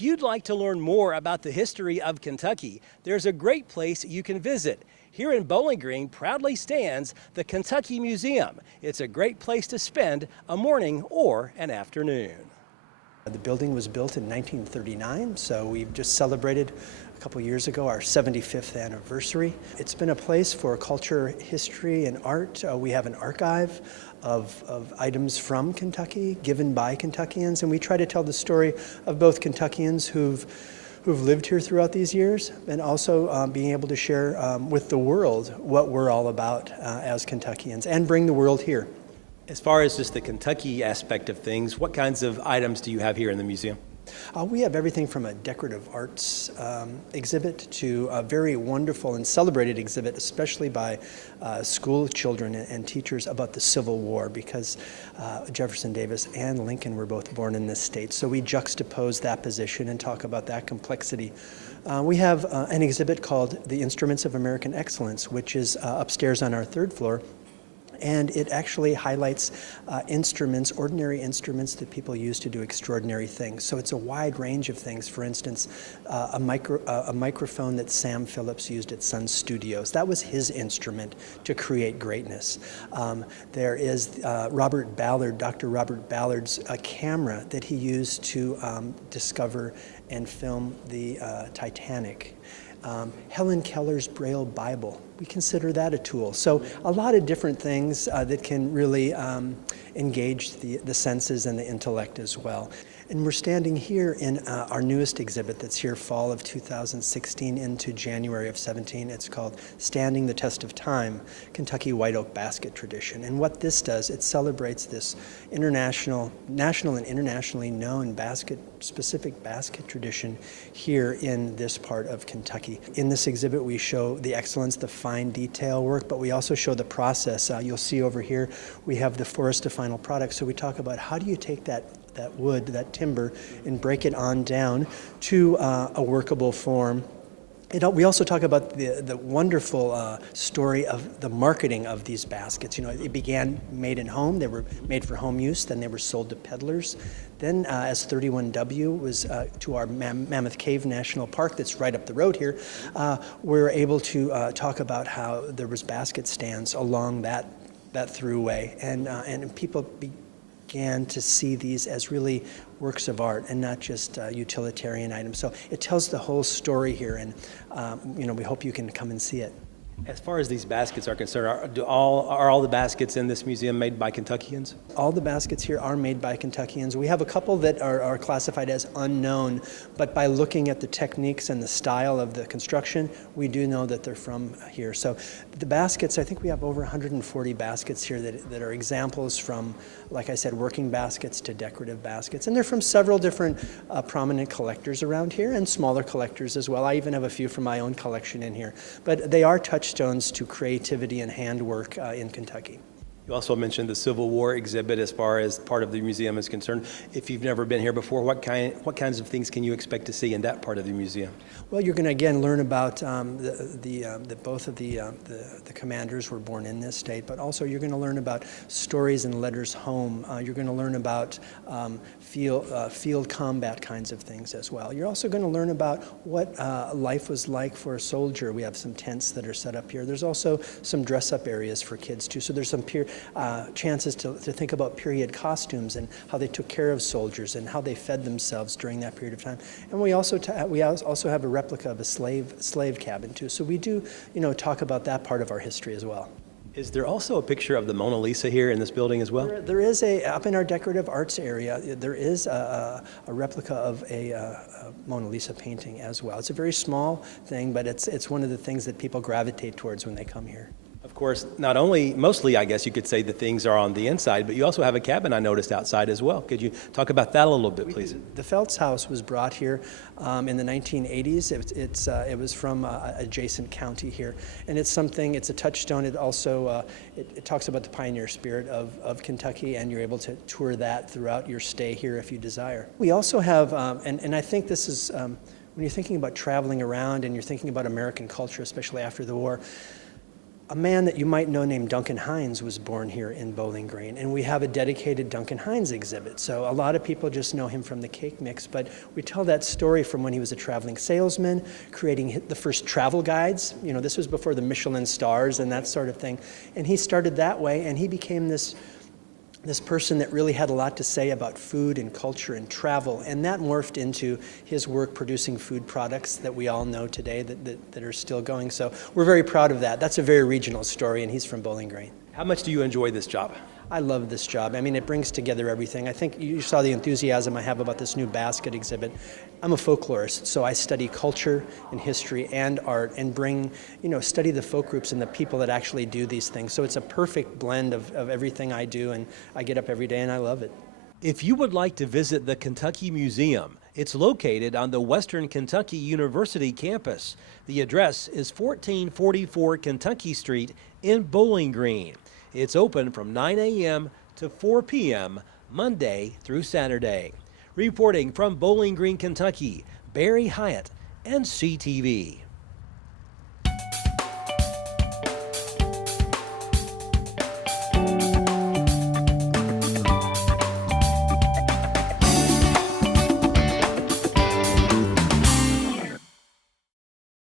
If you'd like to learn more about the history of Kentucky, there's a great place you can visit. Here in Bowling Green proudly stands the Kentucky Museum. It's a great place to spend a morning or an afternoon. The building was built in 1939, so we've just celebrated a couple years ago our 75th anniversary. It's been a place for culture, history, and art. We have an archive of items from Kentucky given by Kentuckians, and we try to tell the story of both Kentuckians who've lived here throughout these years, and also being able to share with the world what we're all about as Kentuckians, and bring the world here. As far as just the Kentucky aspect of things, what kinds of items do you have here in the museum? We have everything from a decorative arts exhibit to a very wonderful and celebrated exhibit, especially by school children and teachers, about the Civil War, because Jefferson Davis and Lincoln were both born in this state. So we juxtapose that position and talk about that complexity. We have an exhibit called The Instruments of American Excellence, which is upstairs on our third floor. And it actually highlights instruments, ordinary instruments that people use to do extraordinary things. So it's a wide range of things. For instance, a microphone that Sam Phillips used at Sun Studios. That was his instrument to create greatness. There is Dr. Robert Ballard's camera that he used to discover and film the Titanic. Helen Keller's Braille Bible, we consider that a tool. So a lot of different things that can really engage the senses and the intellect as well. And we're standing here in our newest exhibit that's here fall of 2016 into January of 17. It's called Standing the Test of Time, Kentucky White Oak Basket Tradition. And what this does, it celebrates this national and internationally known specific basket tradition here in this part of Kentucky. In this exhibit we show the excellence, the fine detail work, but we also show the process. You'll see over here we have the forest to final product. So we talk about how do you take that wood, that timber, and break it on down to a workable form. We also talk about the wonderful story of the marketing of these baskets. You know, it began made in home. They were made for home use. Then they were sold to peddlers. Then as 31W was to our Mammoth Cave National Park that's right up the road here, we're able to talk about how there was basket stands along that throughway, and people began to see these as really works of art and not just utilitarian items. So it tells the whole story here, and we hope you can come and see it. As far as these baskets are concerned, are all the baskets in this museum made by Kentuckians? All the baskets here are made by Kentuckians. We have a couple that are classified as unknown, but by looking at the techniques and the style of the construction, we do know that they're from here. So the baskets, I think we have over 140 baskets here that are examples from, like I said, working baskets to decorative baskets. And they're from several different prominent collectors around here, and smaller collectors as well. I even have a few from my own collection in here. But they are touchstones to creativity and handwork in Kentucky. You also mentioned the Civil War exhibit as far as part of the museum is concerned. If you've never been here before, what kinds of things can you expect to see in that part of the museum? Well, you're going to again learn about both of the commanders were born in this state, but also you're going to learn about stories and letters home. You're going to learn about field combat kinds of things as well. You're also going to learn about what life was like for a soldier. We have some tents that are set up here. There's also some dress-up areas for kids too. So there's some chances to think about period costumes and how they took care of soldiers and how they fed themselves during that period of time. And we also have a replica of a slave cabin too. So we do talk about that part of our history as well. Is there also a picture of the Mona Lisa here in this building as well? There is up in our decorative arts area, there is a replica of a Mona Lisa painting as well. It's a very small thing, but it's one of the things that people gravitate towards when they come here. Of course, mostly I guess you could say the things are on the inside, but you also have a cabin I noticed outside as well. Could you talk about that a little bit, please? The Feltz house was brought here in the 1980s. It was from adjacent county here, and it's a touchstone. It also it talks about the pioneer spirit of Kentucky, and you're able to tour that throughout your stay here if you desire. We also have, and I think this is, when you're thinking about traveling around and you're thinking about American culture, especially after the war, A man that you might know named Duncan Hines was born here in Bowling Green, and we have a dedicated Duncan Hines exhibit. So a lot of people just know him from the cake mix, but we tell that story from when he was a traveling salesman, creating the first travel guides. You know, this was before the Michelin stars and that sort of thing. And he started that way, and he became this person that really had a lot to say about food and culture and travel, and that morphed into his work producing food products that we all know today that are still going. So we're very proud of that. That's a very regional story, and he's from Bowling Green. How much do you enjoy this job? I love this job. I mean, it brings together everything. I think you saw the enthusiasm I have about this new basket exhibit. I'm a folklorist, so I study culture and history and art and study the folk groups and the people that actually do these things. So it's a perfect blend of everything I do, and I get up every day and I love it. If you would like to visit the Kentucky Museum, it's located on the Western Kentucky University campus. The address is 1444 Kentucky Street in Bowling Green. It's open from 9 a.m. to 4 p.m. Monday through Saturday. Reporting from Bowling Green, Kentucky, Barry Hyatt, NCTV.